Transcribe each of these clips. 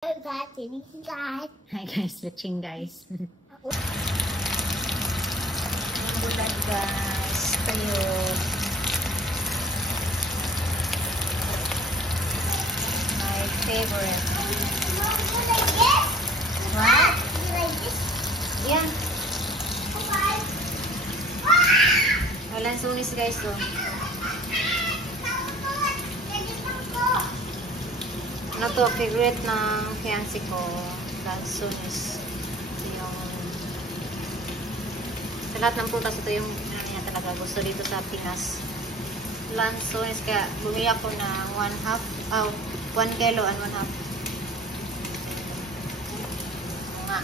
Hi guys, watching guys. Bulan guys, kayo. My favorite. What? Yeah. Walang sunis guys oh. Ano to, favorite ng fiancé ko, lansones. Ito yung sa lahat ng prutas, ito yung ano niya talaga gusto dito sa Pinas. Lansones, kaya bumili ako na 1 kilo and 1/2. Mga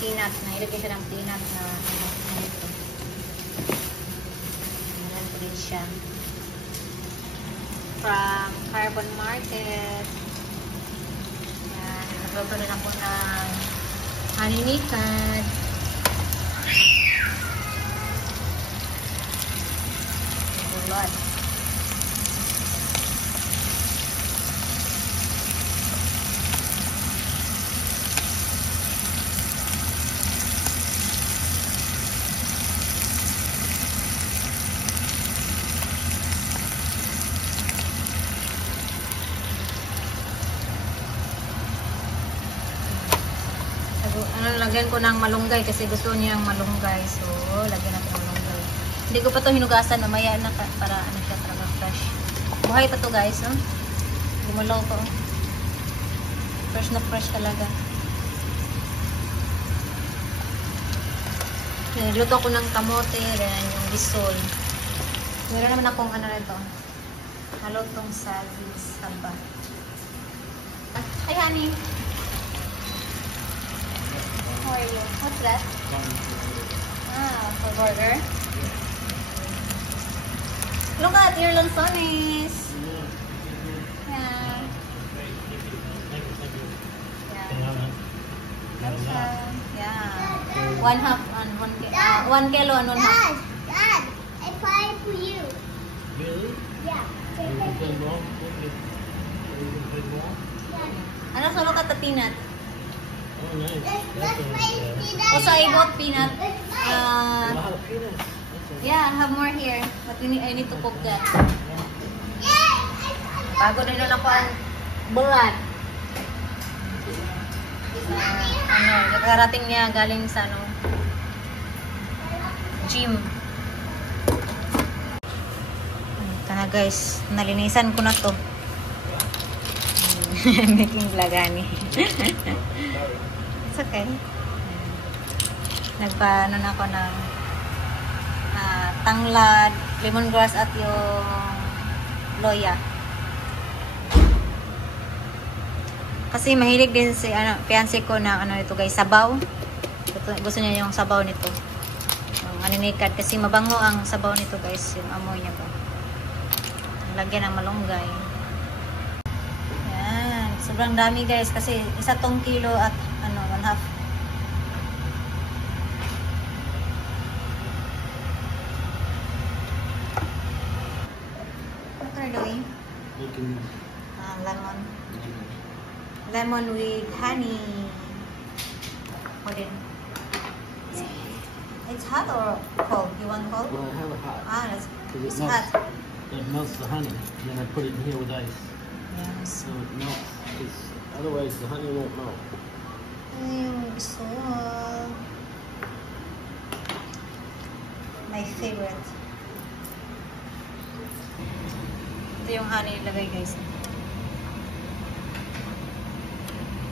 peanut, nahilagay siya ng peanut na ano ito. Meron ko din siya. From Carbon Market. Yan. Nagluto din ako ng haninitad. Bulat. Lagyan ko ng malunggay kasi gusto niya yung malunggay. So, lagyan natin ng malunggay. Hindi ko pa to hinugasan. Mamaya na para ano siya talaga fresh. Buhay pa to guys. Oh. Gumalaw pa. Oh. Fresh na fresh talaga. Nagluto ko ng kamote. Then yung bisol. Meron naman akong ano nito. Halotong sagis. Haba. Hi honey. How are you? What's that? Ah, for burger. Look at your lansones. Yeah. Yeah. 1/2 and 1 kilo and 1/2. Dad, I buy it for you. Really? Yeah. Ano sa look at the peanut? Oh, nice. Let's play peanut. Also, I bought peanut. A lot of peanuts. Yeah, I have more here. But I need to cook that. Yeah. Bago na lang ako ang bulat. Ano, nakarating niya galing sa ano, gym. Ito na guys, nalinisan ko na to. Making vlogani. It's okay. Nagpa-ano na ako ng tanglad, lemongrass at yung loya. Kasi mahilig din si fiancé ko na ano ito guys, sabaw. Gusto niya yung sabaw nito. Yung aninikad kasi mabango ang sabaw nito guys, yung amoy niya ba. Lagyan ng malunggay. Yan, sobrang dami guys kasi 1 kilo at ano 1/2. What are you doing? Making Lemon. Lemon with honey. What is it? It's hot or cold? You want cold? Well, I have it hot. Ah, it's Because hot. it melts the honey. And then I put it in here with ice. Yes. So it melts. Because otherwise the honey won't melt. So, my favorite. Ito yung honey ilagay guys.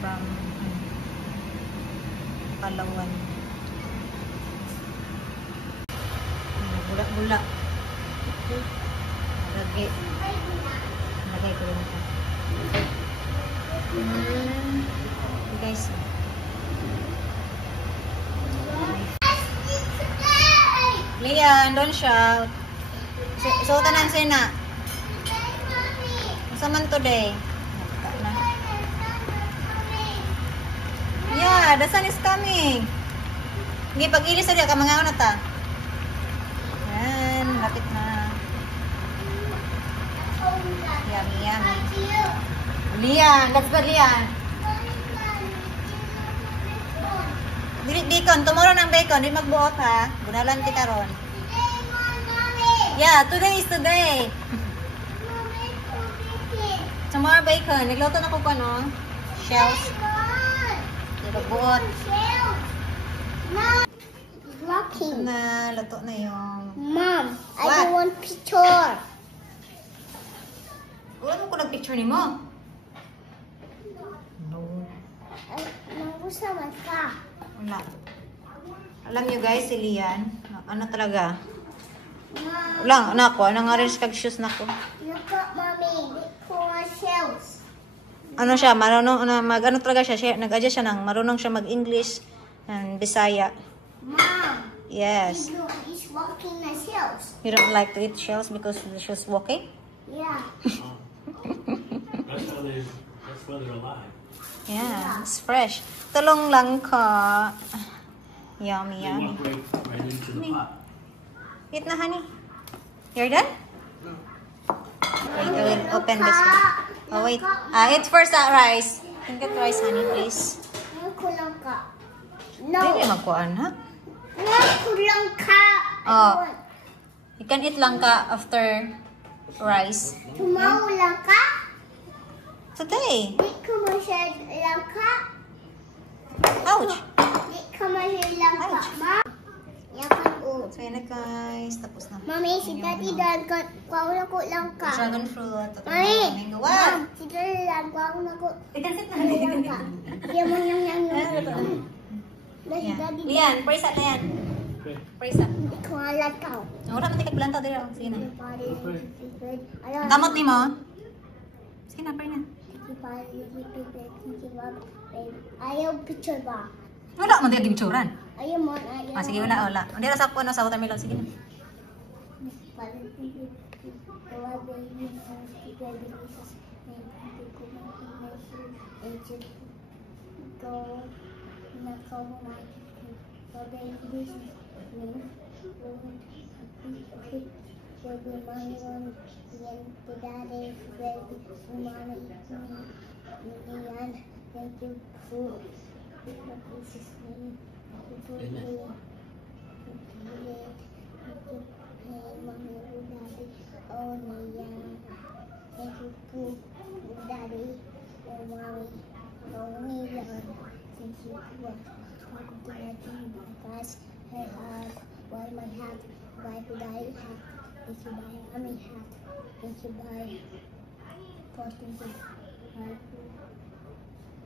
From Palawan. Bula-bula. Lagay ko rin ito. Guys. Lian, don't shout. Suotan ang sina. Saman today. Yeah, the sun is coming. Hindi, pag-ilis na ka, mga na ta. Yan, lapit na. Yummy, yummy. Lian, that's the Lian. Dili bacon, tomorrow ng bacon, di magbuot ha. Bunalan ti karon. Today, mommy. Yeah, today is today. Mommy, cookie. Tomorrow bacon. Nagluto na ko pa no. Shells. Di magbuot. Mom. Rocking. Na, luto na yung... Mom, I What? don't want picture. Wala mo ko nag-picture ni mo. No. Nagusawan ka. Wala. Alam nyo guys, si Lian, ano talaga? Mom, Wala, anak ko. Anong orange kag shoes na ko? look at mommy. Look for shells. Ano siya, marunong, ano talaga siya, nag-adjust siya ng, marunong siya mag-English and Bisaya. Mom, Yes. he's walking the shells. You don't like to eat shells because the shoes walking? Yeah. That's why they're alive. Yeah, it's fresh. Tulong lang ka. Yummy, They yummy. walk right into the pot. Eat na, honey. You're done? Wait, I will open this one. Oh, wait. Eat first rice. Can get rice, honey, please. Kulang ka. Hindi No. magkuhan, ha? Kulang ka. Oh. You can eat lang ka after rice. Tomorrow lang ka? Today. Di commercial lang ka? Ouch. Di commercial lang ka, ma? Yan ka po. So, yan na guys. Tapos na. Mami, si Daddy Dan ka. Kulang ko lang ka. Dragon fruit. Mami! Mango. What? Si Daddy Dan, kulang ko. Ikan sit na. Kulang ka. Yan mo yung Daddy Yeah. Daddy. Lian, praise at Lian. Okay. Praise at. Kulang ka. Wala man tikag blanta dito. Sige na. Ayun. Gamot ni mo. Sige na, pray na. Ayaw picture ba? Wala man tikag gibitsuran. Ayaw mo, ayaw. Ah, sige, wala. Hindi na sa sa watermelon. Sige na.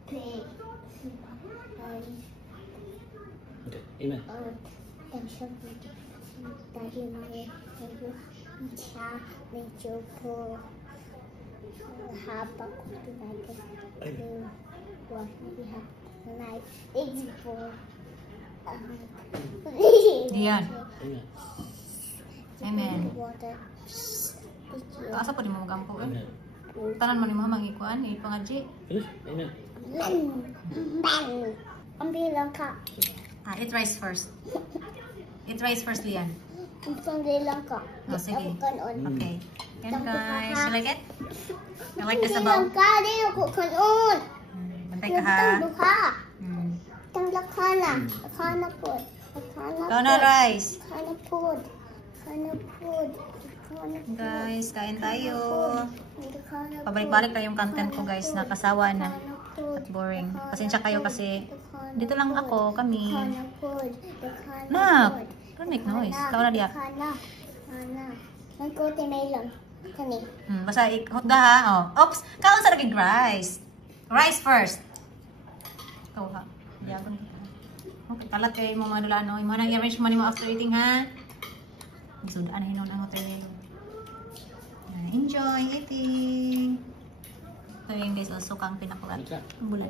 Okay. Amen. Daddy, mommy, thank you. Cha, medyo po haba ko tinagal. What we have tonight is for Lian. Amen. Amen. water. Asa pa di mo magampo eh. Amen. Tanan mo ni mo mangikuan, ipangaji. Finish? Amen. Bang! Ang bilang ka. Eat rice first. Eat rice first, Lian. Isang bilang ka. Oh, sige. Ako kanon. Okay. Yan guys. You like it? You like the Bilang sabaw? ka, di ako kanon. Bantay ka ha. Tang duha. Mm. Tang lakana. Lakana po. Lakana Ikaw na rice. Lakana po. Lakana po. Guys, kain tayo. Lakana po. Pabalik-balik na yung content ko guys. Nakasawa na. At boring. Pasensya kayo kasi dito lang ako, kami. Nak, don't make noise. Tawa na diya. Nagkuti melon. Kani. Basta hutda ha. Oh. Oops! Kaon sa naging rice. Rice first. Ikaw ha. Diyagon kita. Okay, kalat kayo mo mga dulano. Yung mga nag-arrange mo after eating ha. Isudaan na hinon ang hotel. Enjoy eating. Ito yung guys, also kang pinakulat. Ang bulan.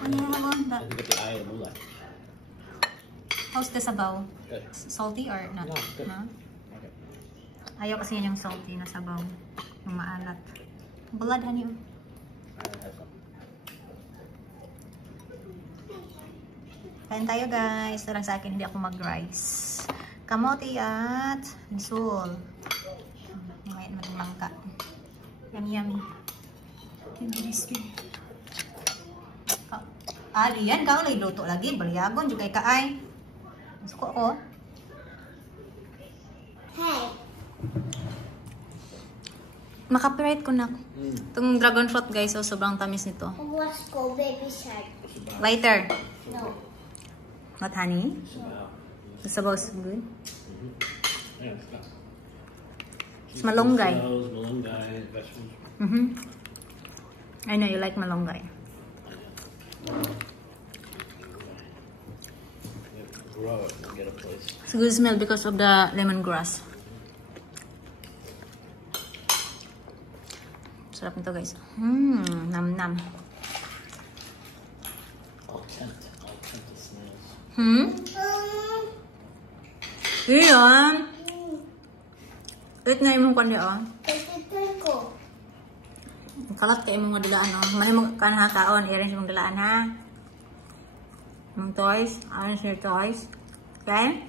Ano? Ano mo? I think it's the eye of the moonlight. How's the sabaw? Good. Salty or not? No, good. No? Okay. Ayaw kasi yan yung salty na sabaw. Yung maalat. Blood, honey. Oh. I have some. Kain tayo guys. Ito lang sa akin, hindi ako mag-rice. Kamote at bisul. May langka. Yummy, yummy. Crispy. Oh. Yan ka lay luto lagi, balyagon jud kay kaay. Suko ko. Hey. Maka-copyright ko na. Itong dragon fruit guys, so sobrang tamis nito. Let's go, baby shark. Lighter. No. Not honey. Wow. The sabaw is good. Yeah, it's got. It's malunggay. Malunggay, vegetables. I know you like malunggay. Grow it and get a place. It's a good smell because of the lemongrass. Sarap nito guys. Nam-nam. I'll tempt the snails. Iyon. Ulit na imong kundi oh. Kasitin ko. Kalat kayo mong dalaan oh. Mali mo ka na kaon. I-arrange mong dalaan ha. Mong toys. Arrange your toys. Okay?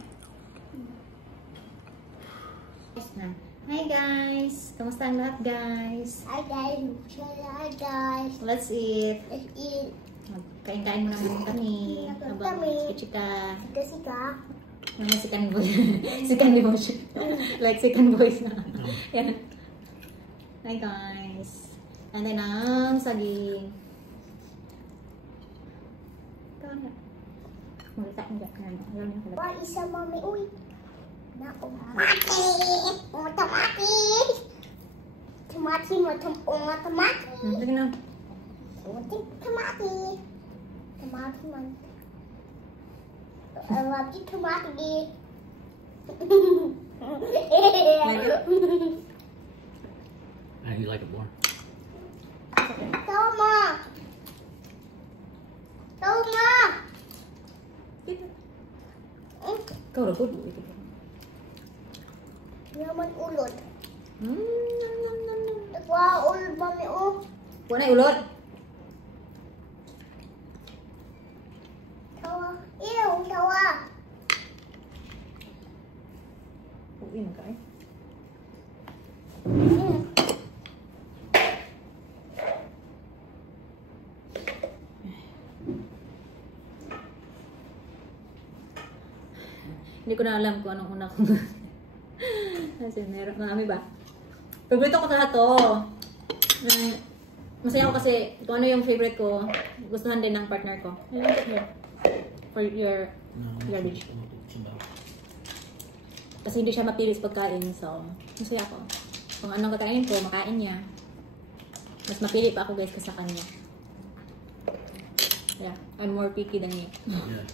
Hi guys! Kamusta ang lahat guys? Hi guys. Let's eat. Let's eat. Kain-kain mo naman kami. Habang Kami. chika. Kasi ka. Mga second voice. Second emotion. Like second voice na. Yan. Hi guys. Antay ng saging. Ikaw na. Magita ko dyan. Why isa mami? Uy. Nako. Tomati. Tomati. Tomati mo. Tomati. Sige na. Tomati. Tomati man. I love you, tomati. And you like it more? Toma. Toma. Ikaw na good. Naman ulod. Nom, nom, nom, nom. Nagwa ulod mami oh. Wala na ulod. Tawa. Ew, tawa. Uwi mo ka eh. Hindi ko na alam kung anong una kong kasi meron, marami ba? Favorite ko lahat to. Masaya ako kasi kung ano yung favorite ko, gustuhan din ng partner ko. For your dish. Kasi hindi siya mapili sa pagkain, so masaya ako. Kung anong kakainin ko, makain niya. Mas mapili pa ako guys kasi sa kanya. Yeah, I'm more picky than you. Yeah.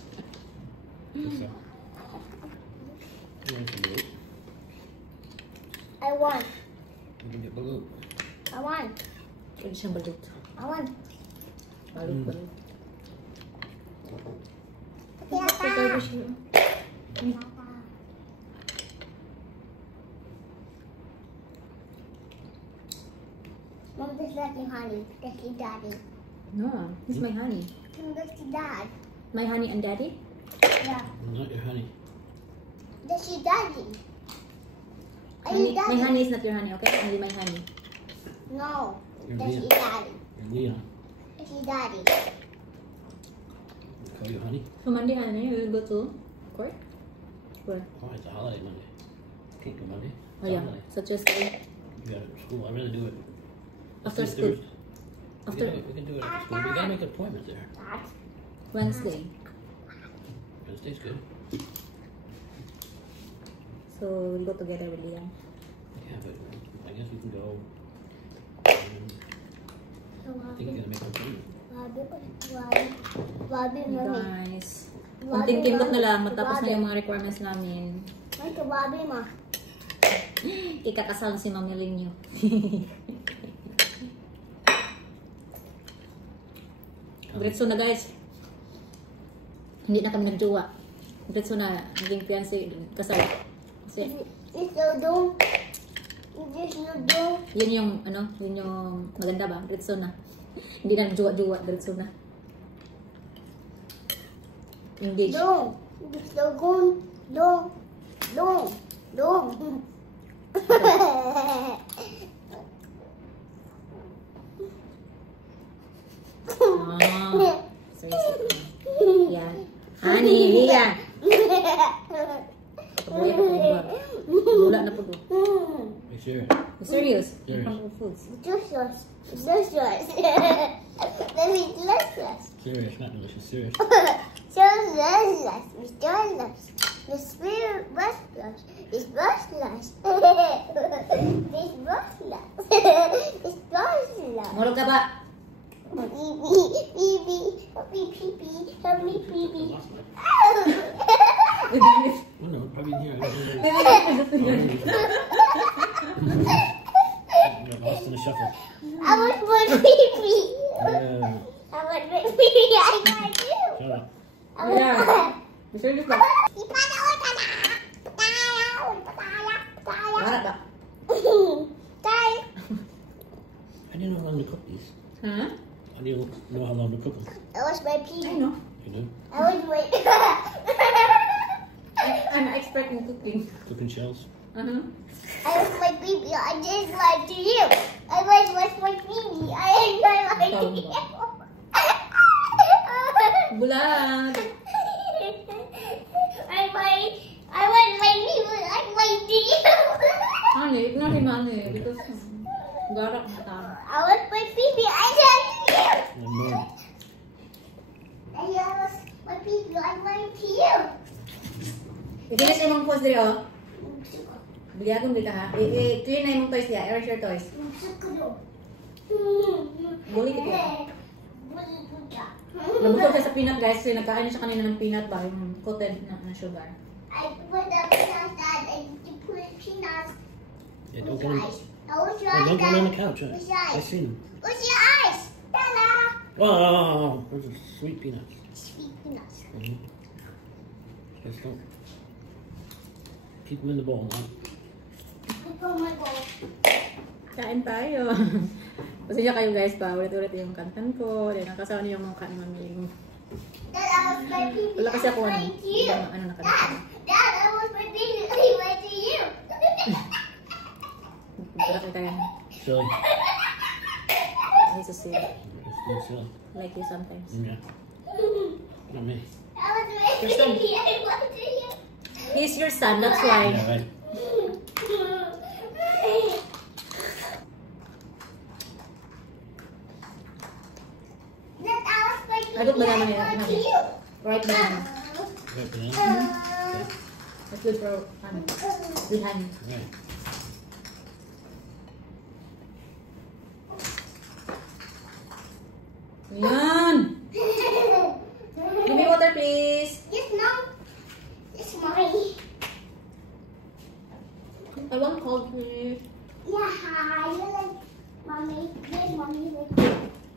So. You want some balut? I want. You can get balut. I want. Pwede siyang balut. I want. Balut. Tata. Pwede siya. Mom, just let me honey. That's your daddy. No, he's my honey. Mom, that's your dad. My honey and daddy? Yeah. Not your honey. That's your daddy. Are Honey, you daddy? my honey is not your honey, okay? Only my honey. No. You're That's Leon. your daddy. You're Leon. That's your daddy. We call you honey? So Monday, honey, you will go to court? Where? Oh, it's a holiday Monday. Can't go Monday. Oh It's a yeah, holiday. so Tuesday. You got it at school. I'd rather do it. After Let's do school. Thursday. After We can do it at school. We gotta make an appointment there. Dad. Wednesday. Wednesday's good. So we'll go together with Leon. Yeah, but I guess we can go. So, I think you're gonna make an appointment. Wabi, mami. Guys, kunting kimbot na lang, matapos na yung mga requirements namin. Ay, kawabi, ma. Ikakasal si Mami Linyo. Diretso na guys. Hindi na kami nagjowa. Diretso na, naging fiancé, kasal. Kasi, Ito dong. Ito dong. yun yung, yun yung maganda ba? Diretso na. Hindi na nagjowa-jowa, diretso na. Engage. Dong. Ito dong. Dong. Dong. Dong. Ah, sige, sige. Honey, Lia. Wala na po to. Make sure. Serious? Serious. Yung foods. Delicious. Delicious. Very delicious. Serious, not delicious. Serious. So delicious. It's delicious. The spirit restless. It's restless. It's restless. It's restless. Morog ka ba? Baby, help me, baby. Oh no, probably in here. I got lost in the shuffle. I want my baby. Yeah. I want my baby. I got you. Shut up. I want Yeah. Serious ba? Wala ba? I didn't know how long to cook these. Huh? I didn't know how long to cook them. That was my I baby. know. You do? I was wait. I'm an expert in cooking. Cooking shells? Uh-huh. I was my baby. I just like to you. I was my baby. I enjoy my baby. Bulag. I want my baby. I my dear. Honey, ignore him, honey. Because garak na tao. I want my baby. I love you. And more. I was my baby. I want you. Ikinis na yung post dito, oh. Bigyan akong dito, ha? I-clean na yung toys niya. Erase your toys. Bulit ito. Nabusog siya sa peanut, guys. Kasi nagkain siya kanina ng peanut ba? Yung coated na sugar. I put the peanuts down and you put peanuts. Yeah, don't get them. What's your Oh, don't get them on the eyes? couch. What's your I eyes? seen them. What's your eyes? Ta-da! Oh, those are sweet peanuts. Sweet peanuts. Just don't. Keep them in the bowl. Huh? Oh my god. Kain tayo. Pasensya kayo, guys, pa. Ulit-ulit yung kantan ko. Then, nakasawa niyo yung mukha ni Mami. Dad, I was my baby. Wala kasi ako, I ano. went to you. Ano Dad, nakalimutan. Dad, I was my baby. I went to you. Wala kayo tayo. Silly. He's so silly. It's still silly. Like you sometimes. Yeah. Not me. I was my Your son. baby. I went to you. He's your son, that's why. Yeah, right. Dad, I was my baby. Agad ba naman I yan? went to you. Right banana. Right, banana. Okay. That's good for, ano, good honey. Right. Yan! Give me water, please. Yes, Mom. It's mine. I want cold, please. Yeah, you like mommy. Yes, mommy.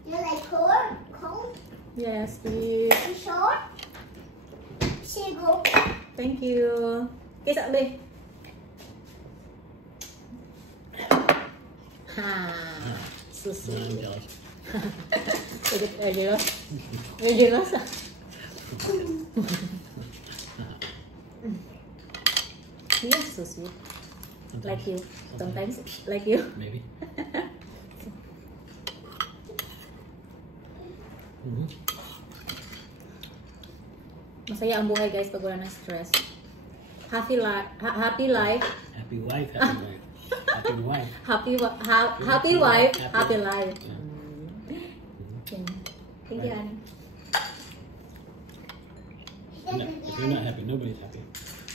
You like cold? Cold? Yes, please. You sure? She go. Thank you. Okay, sabi. Ha. So No, sweet. I'm jealous. You're jealous? You're jealous? You're so sweet. Like you. Sometimes, like you. Maybe. Masaya ang buhay, guys, pag wala ng stress. Happy life. Happy wife, happy life. Happy wife. Happy wife, happy life. Yeah. Yan. Thank you, Annie. If you're not happy, nobody's happy.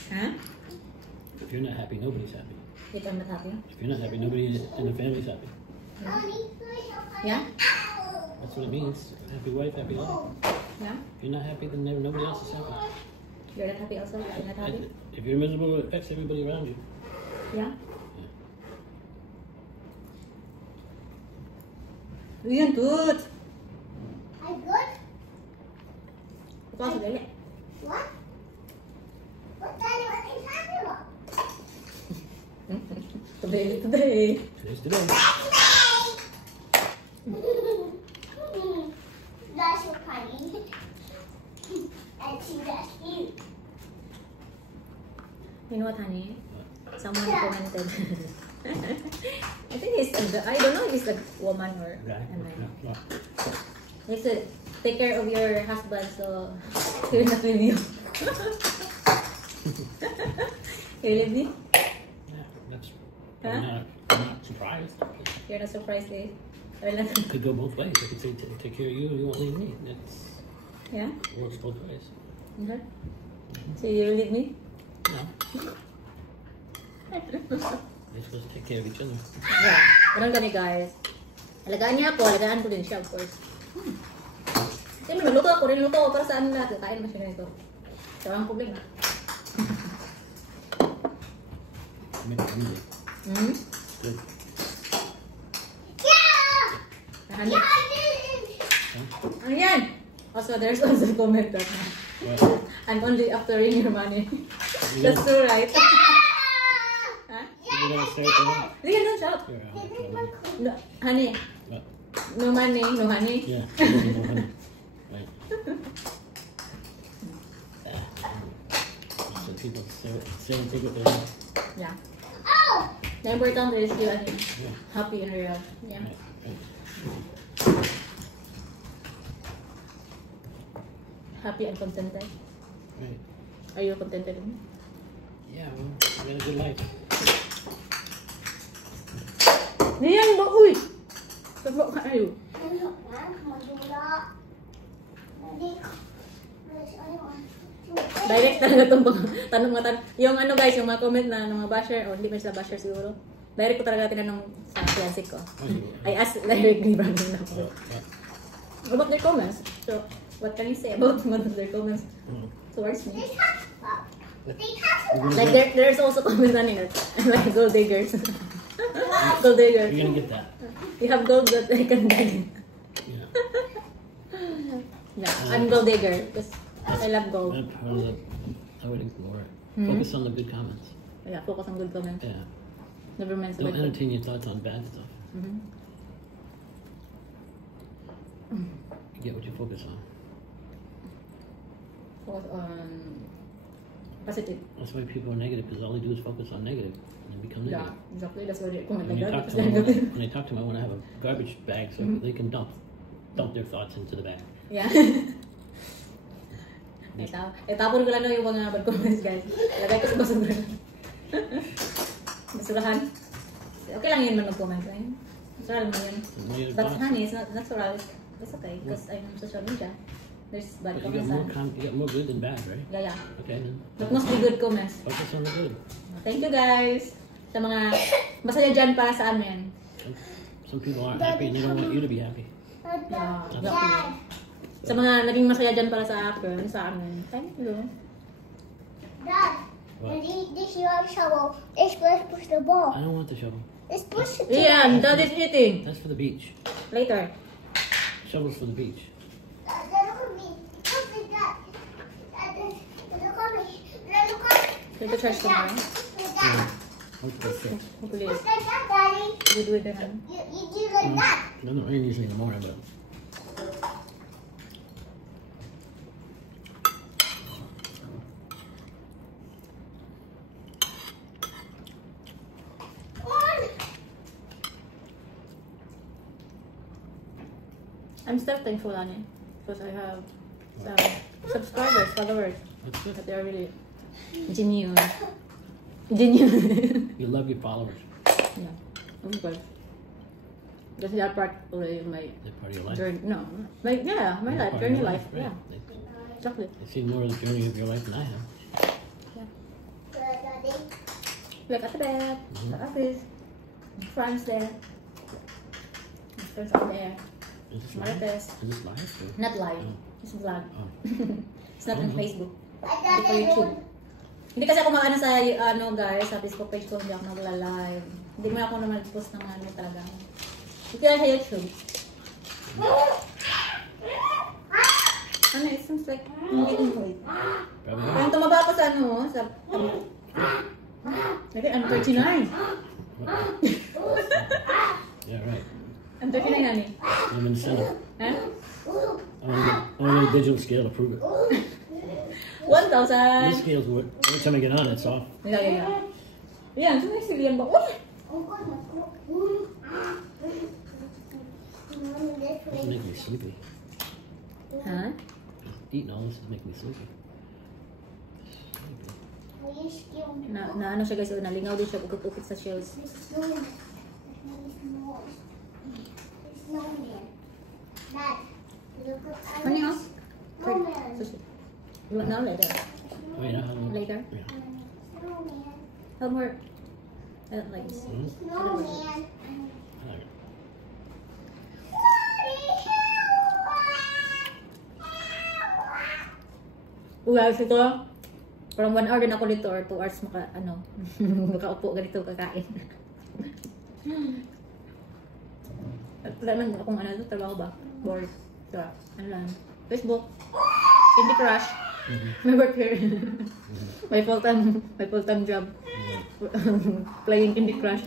Huh? If you're not happy, nobody's happy. If I'm not happy. If you're not happy, nobody in the family's happy. Yeah? That's what it means. Happy wife, happy life. Yeah? If you're not happy, then nobody else is happy. You're not happy also? You're not happy? If you're miserable, it affects everybody around you. Yeah? Yun, tut! I'm good. Ito ang sadali. What? What Daddy was he talking about? Today. Today's today. That's so funny. And she that's you. You know what, honey? Someone commented. I think it's I don't know if it's a woman or Right. a man. Yeah. He said, take care of your husband, so He will not leave you. He will leave me? Yeah, that's. Huh? I'm not surprised. You're not surprised, eh? I will not. It could go both ways. I could say take care of you, and you won't leave me. Yeah? It works both ways. Okay. So you will leave me? No. They're supposed to take care of each other. Yeah. Ganun kami, guys. Alagaan niya ako, alagaan ko din siya, of course. Siyempre, magluto ako, rin luto ako para sa amin lahat. Kain mo siya ganito. So, ang problema. Make it easy. Hmm? Good. Nahanap. Huh? Ano yan? Also, there's also a comment that What? I'm only after in your money. That's so right. Huh? You're gonna say it to me? Sige, don't shout. You're out of trouble. No, honey. What? No money, no honey. Yeah. No honey. Right. So people say and take what they want. Yeah. The important is you are Yeah. happy in real. Yeah. Right. Right. Happy and contented. Right. Are you contented? Yeah. Well, we had a good life. Niyan ba? Uy! Tagbo ka ayo. Direct talaga itong tanong mga tanong. Yung ano guys, yung mga comment na ng mga basher, o hindi man sila basher siguro. Direct ko talaga tinanong sa fiancé ko. Oh, you- I asked directly Brandon na Oh, what? about their comments. So, what can you say about their comments Mm. towards me? You're gonna Like get- there's also comments on it. Like gold diggers. Gold diggers. You're gonna get that. You have gold that I can dig. Yeah. Yeah, I'm gold digger because I love gold. That part of the, I would ignore it. Hmm? Focus on the good comments. Yeah, focus on good comments. Yeah. Never mind Don't bad. entertain your thoughts on bad stuff. Mhm. You get what you focus on. Focus on positive. That's why people are negative, because all they do is focus on negative and they become Yeah, negative. exactly. That's why they comment When like you that. talk Because to they're them, negative. when I talk to them, I want to have a garbage bag so Mhm. they can dump their thoughts into the bag. Yeah. Tapon ko lang na yung mga bad comments, guys. Lagay ko sa basurahan. Basurahan. Okay lang yun man mag-comment. Right? Natural mo yun. So when you're But boss- honey, it's not natural. It's okay because I'm on social media. There's bad but you comments. you got more good than bad, right? Yeah, yeah. Okay, then But mostly good comments. focus on the good. Thank you guys sa mga masaya dyan para sa amin. Some people aren't happy and they don't want you to be happy. Yeah. Dad, Sa mga naging masaya dyan para sa akin, sa amin. Thank you. Dad, What? this your shovel. It's supposed to push the ball. I don't want the shovel. It's supposed to. Ian, Dad is eating. That's for the beach. Later. Shovel's for the beach. Dad, look at me. Look at that. Dad, look at me. Dad, look at me. Take the trash tomorrow. Look at that. Hopefully it's fixed. Hopefully, Look at that, Daddy. good with the hand. You do like that. It doesn't rain usually in the morning, but On. I'm still thankful, Annie, because I have some subscribers, followers, that's good. that they are really genuine. Genuine. You love your followers. Yeah, of course. Because they are part of my They're part of your life. journey. No, my yeah, my They're life, part of journey your life. right. Yeah, They- exactly. They've seen more of the journey of your life than I have. Daddy. Like at the bed, Mhm. the office, friends there, friends out there, Is this live? Marites. Is this live? Or- Not live. Oh. It's a vlog. Oh. It's not on Mhm. Facebook. I Hindi got ko it. YouTube. Hindi kasi ako maano sa ano guys, sa Facebook page ko hindi ako magla-live. Hindi mo ako naman post ng ano talaga. Hindi kaya sa YouTube. Ano, it seems like wait. Probably Parang not. tumaba ako sa ano, sa okay, I'm 39. Yeah, right. I'm 39, honey. I'm in the center. Huh? Only the digital scale to prove it. 1,000. This scale's what every time I get on, it's off. Yeah. Yan, sino yung siliyan ba? Uy! It's making me sleepy. Ha? eating all this to make me sleepy. Will you steal me? Na ano siya guys, nalingaw din siya ukit-ukit sa shells. The snowman. The snowman. Dad, look at Ano yun? snowman. Sushi. You want now later? Wait, Later? Yeah. Snowman. How more? I don't like this. Hmm? Snowman. I like it. Guys, ito, parang 1 hour din ako dito or 2 hours makaupo ganito kakain. At wala naman akong trabaho ba? Bored. So, ano lang, Facebook, Candy Crush, my work here, my full-time job, playing Candy Crush.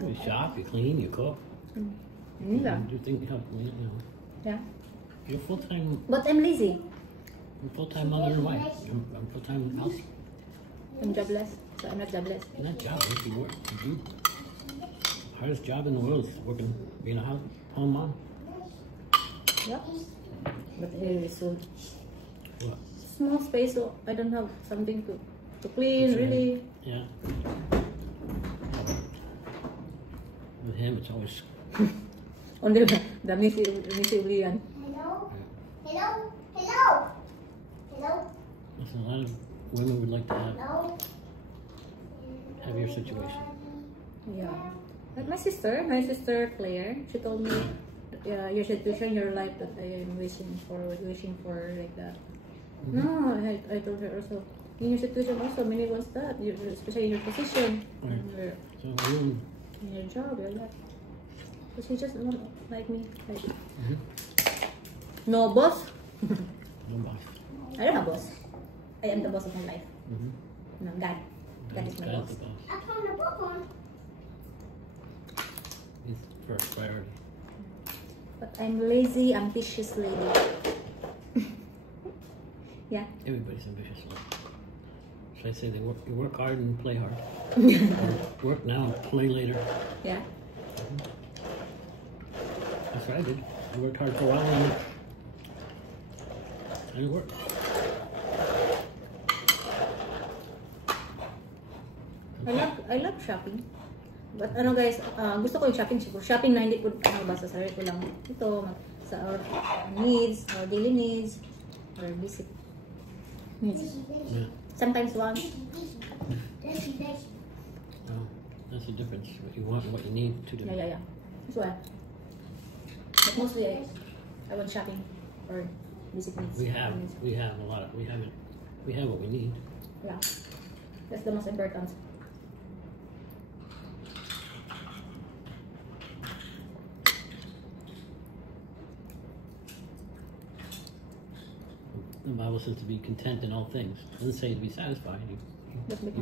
You shop, you clean, you cook. Yun lang. You think you have, you know, Yeah. you're full-time. But I'm lazy. I'm full-time mother and wife. I'm full-time house. I'm jobless. So I'm not jobless. You're not jobless. You work. You do. Hardest job in the world is working, being a home mom. Yeah. But it is so What? small space, so I don't have something to clean, really. Yeah. With him, it's always. Only dami si Ulian. Hello? Hello? Hello? Hello? Listen, a lot of women would like to Hello? have your situation. Yeah. Like my sister Claire, she told me, your situation, your life that I am wishing for like that. No, I told her also, in your situation also, many wants that, especially in your position, Right. So, in your job, your life. But she just not like me. Like, no boss. no boss. I don't have boss. I am the boss of my life. No, God. God is my God's boss. the boss. I found a book on. He's first priority. But I'm lazy, ambitious lady. Yeah. Everybody's ambitious. Should I say you work hard and play hard? Or work now and play later. Yeah. That's what I did. I worked hard for a while and it worked. I love shopping. But ano guys, gusto ko yung shopping siguro. Shopping na hindi ko basta sa sarili ko lang. Ito, sa our needs, our daily needs, or basic needs. Yeah. Sometimes one. Well, that's the difference. What you want and what you need to do. Yeah. That's why. But mostly I want shopping or basic needs. We have a lot of, we have what we need. Yeah. That's the most important. The Bible says to be content in all things. It doesn't say to be satisfied. You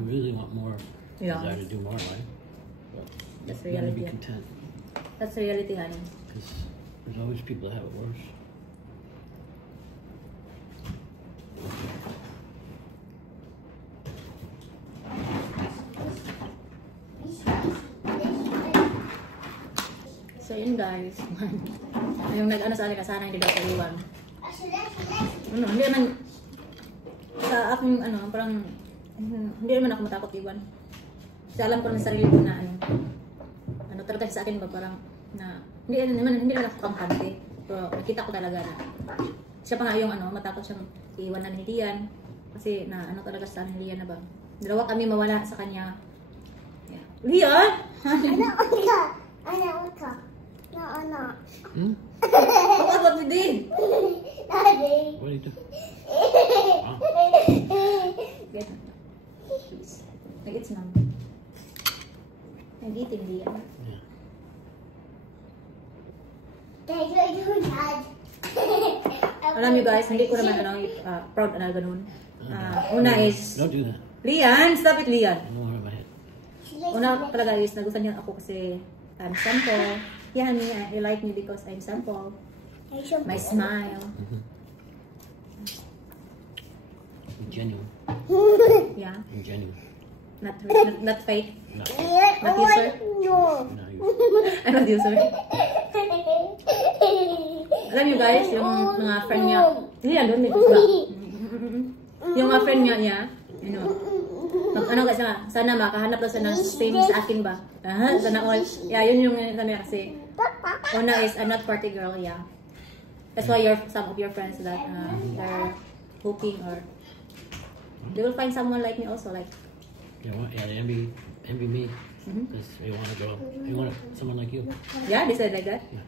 really want more. Yeah. Desire to do more in life. That's You want to reality. be content. That's reality, honey. Because there's always people that have it worse. So yun guys. Yung nag-ano sa akin, kasana hindi daw sa iwan. Ano, hindi naman sa aking parang hindi naman ako matakot iwan. Kasi alam ko naman sa sarili ko na ano talaga sa akin ba parang na hindi naman ako kampante. Pero nakita ko talaga na siya pa nga yung matakot siyang iiwanan ni Lian. Kasi na talaga sa akin ni Lian na ba. Dalawa kami mawala sa kanya. Yeah. Lian! No. Hmm? What we did? Daddy. What do you do? Wow. Get please. Like it's numb. I'm eating Lian. Yeah. Dad. Alam niyo guys, hindi ko naman proud na ganun. Una is Don't do that. Lian, stop it Lian. I don't want my head. Una talaga is nagustuhan niya ako kasi I'm simple. Yeah, honey, you like me because I'm simple. My smile. I'm genuine. Yeah, I'm genuine. not fake. No. Not user. No. No, you. I'm not user. Alam niyo guys, yung mga friend niya, hindi yan doon, dito ba? Yung mga friend niya, you know, ano kasi sana makahanap daw siya ng same sa akin ba? Sana all. Yeah, yun yung kami kasi. Una is, I'm not party girl, yeah. That's why some of your friends that they're hoping or they will find someone like me also, like. Yeah, they envy me. Because they want to go. They want someone like you. Yeah, they said like that. Yeah.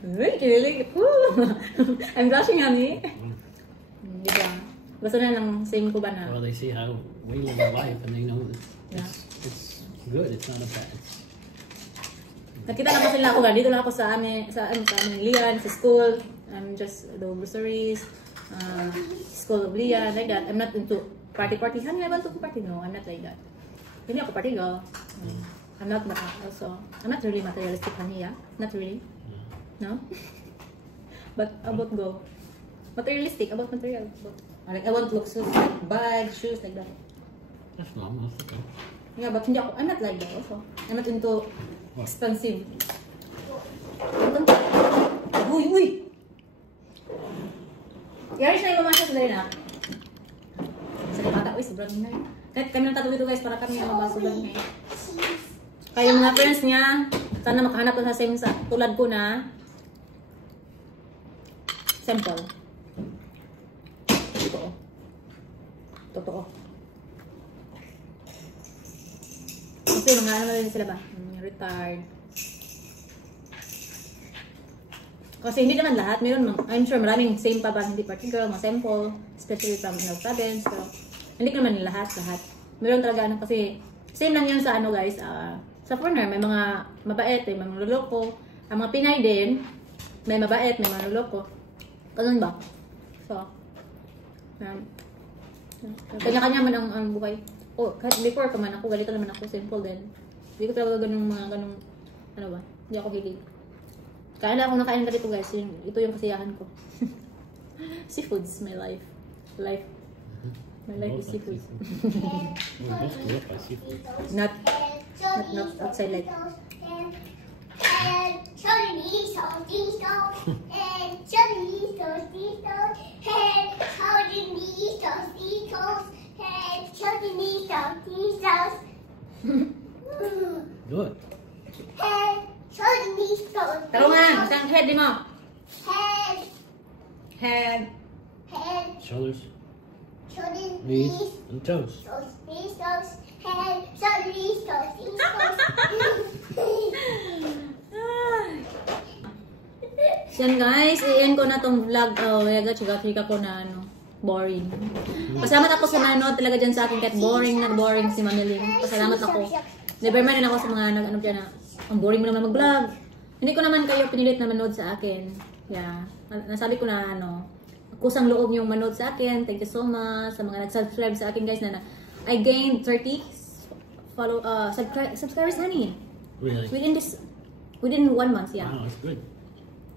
Really? I'm blushing, honey. Diba? Gusto na lang same ko ba na? Well, they see how we live our life, and they know Yeah. it's good. It's not a bad. Nakita lang kasi nila ako dito lang ako sa amin Lian, sa school. I'm just do groceries, school of Lian, like that. I'm not into party. Honey, I want to party. No, I'm not like that. Hindi ako party girl. I'm not really materialistic, honey, yeah? Not really. No? But about go. Materialistic, about material. Like, I want luxury, like bags, shoes, like that. That's normal. That's okay. Yeah, but hindi ako, I'm not like that also. I'm not into expensive. Uy! Yaris na yung lumasya sa na. Sa bata, uy, sobrang na. Kahit kami nang tatuloy ito guys, para kami yung sobrang na. Kaya yung mga friends niya, sana makahanap ko sa same sa tulad ko na simple. Totoo. Kasi mga ano rin sila ba? Retired. Kasi hindi naman lahat. Mayroon, I'm sure maraming same pa ba hindi party girl, mga simple, especially from province. So, hindi ko naman lahat. Mayroon talaga ano kasi same lang yan sa ano guys. Sa foreigner, may mga mabait, may mga luloko. Ang mga Pinay din, may mabait, may mga luloko. Ganun ba? So, kanya-kanya man ang buhay. Oh, kahit before pa man ako, ganito naman ako, simple din. Hindi ko talaga ganung mga ganung, ano ba, hindi ako hilig. Kaya na ako nakain ka dito guys, ito yung kasiyahan ko. Seafoods, my life. My life is seafood. Not outside like. Good. Tarungan, isang head di mo. Head. Shoulders, knees, and toes. Yan guys, i-end ko na tong vlog. Chika ko na ano, boring. Pasalamat ako sa nanonood talaga dyan sa akin kahit boring si Mamiling. Pasalamat ako. Never mind ako sa mga nag-ano dyan na ang boring mo naman mag-vlog. Hindi ko naman kayo pinilit na manood sa akin. Yeah. Nasabi ko na ano, kusang loob yung manood sa akin. Thank you so much sa mga nag-subscribe sa akin guys na I gained 30 subscribers honey. Really? Within 1 month, yeah. Wow, that's good.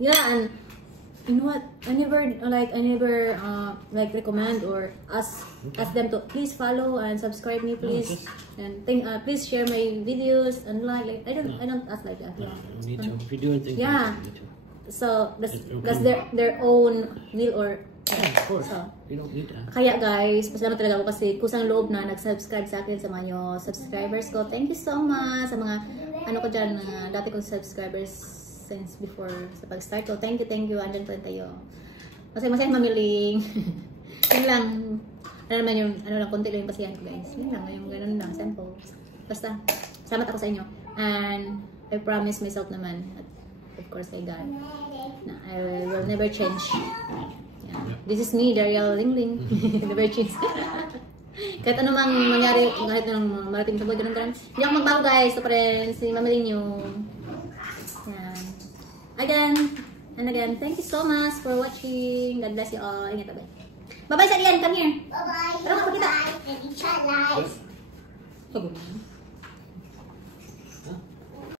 Yeah, and you know what? I never recommend or ask them to please follow and subscribe me, please. And please share my videos and like I don't ask like that. No, you need to. If you're doing things, Yeah. you need to. So that's their own will or Yeah, of course. So, You don't need that. kaya guys, pasalamat talaga ako kasi kusang loob na nag-subscribe sa akin sa mga subscribers ko. Thank you so much sa mga ano ko dyan na dati kong subscribers since before sa pag-start ko. Thank you. Andyan pa rin tayo. Masaya Mamiling. Yun lang. Ano naman yung, konti lang yung pasihan ko guys. Yun lang, yung ganun lang, simple. Basta, salamat ako sa inyo. And I promise myself naman, at of course kay God, na I will never change. Yeah. This is me, the real Ling. Never change. Kahit ano mang mangyari, kahit anong marating sa buhay, ganun. Hindi ako magbago guys. Ito pa rin, si Mamiling yung again and again, thank you so much for watching. God bless you all. Ingat, bye. Bye-bye sa Lian, come here. Bye-bye. Tara, kapag kita. Bye-bye. And each life. Pagod na.